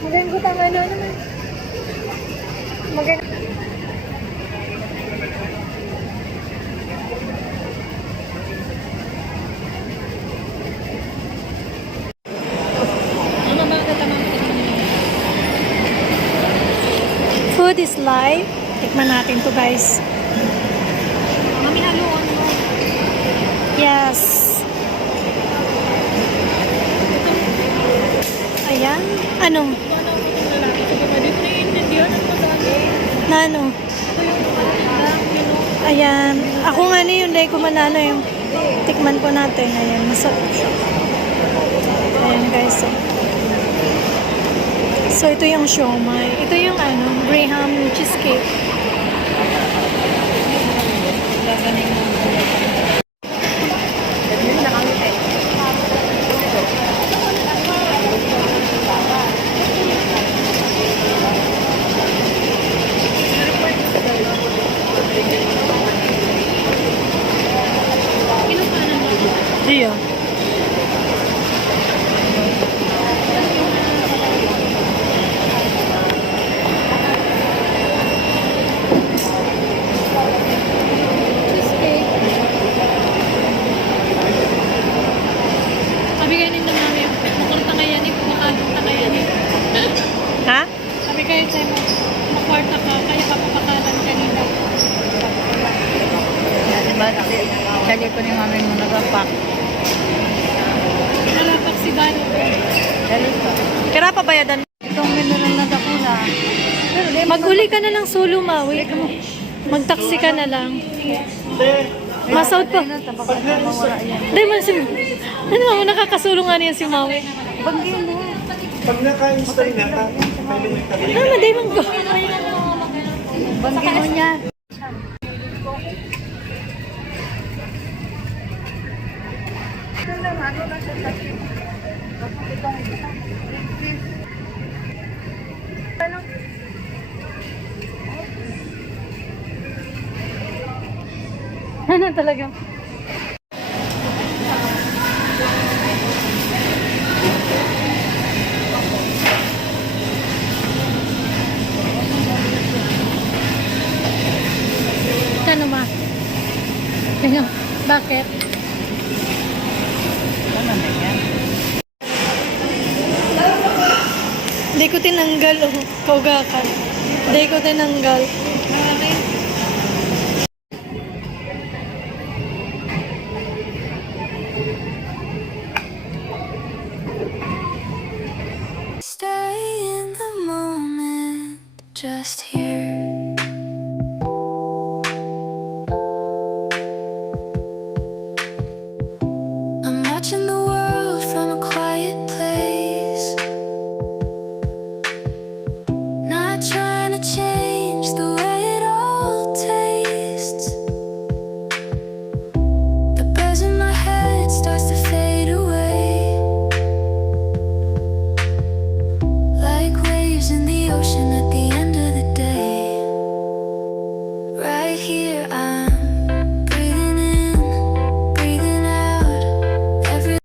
Maganda ko tanga naman. Maganda. Food is life. Tikman natin to guys. Mami, haluan mo. Yes. Ayan. Ano? Na ano? Ayan. Ako nga na yun. Dahil kumanano yung tikman po natin. Ayan. Masarap siya. Ayan guys. So, ito yung siomai. Ito yung ano, Graham cheesecake. Iya. Sabi kayo nito namin, makwarta kaya ni, makakwarta kaya ni. Ha? Sabi kayo sa'yo mo, makwarta ka, kaya kapapakalan kanina. Diba, sabi ko ni mami mo nagapak. Nalapak si Dano. Dali ka. Kira pa bayadan. Itong menu lang nadakula. Mag-uli ka na lang solo, Maui. Mag-taxi ka na lang. Masout pa. Dahil man si... Ano mo, nakakasulo nga niya si Maui. Bagay mo. Pag naka-install na, may limit ka rin. Maday man ko. Bagay mo niya. Ano talaga? Ano ma? Ganyan. Bakit? Ano na yan? Hindi ko tinanggal oh. Kaugakan. Hindi ko tinanggal. Stay in the moment, just here. I'm watching the world from a quiet place, not trying to change the way it all tastes. The buzz in my head starts to fade away, like waves in the ocean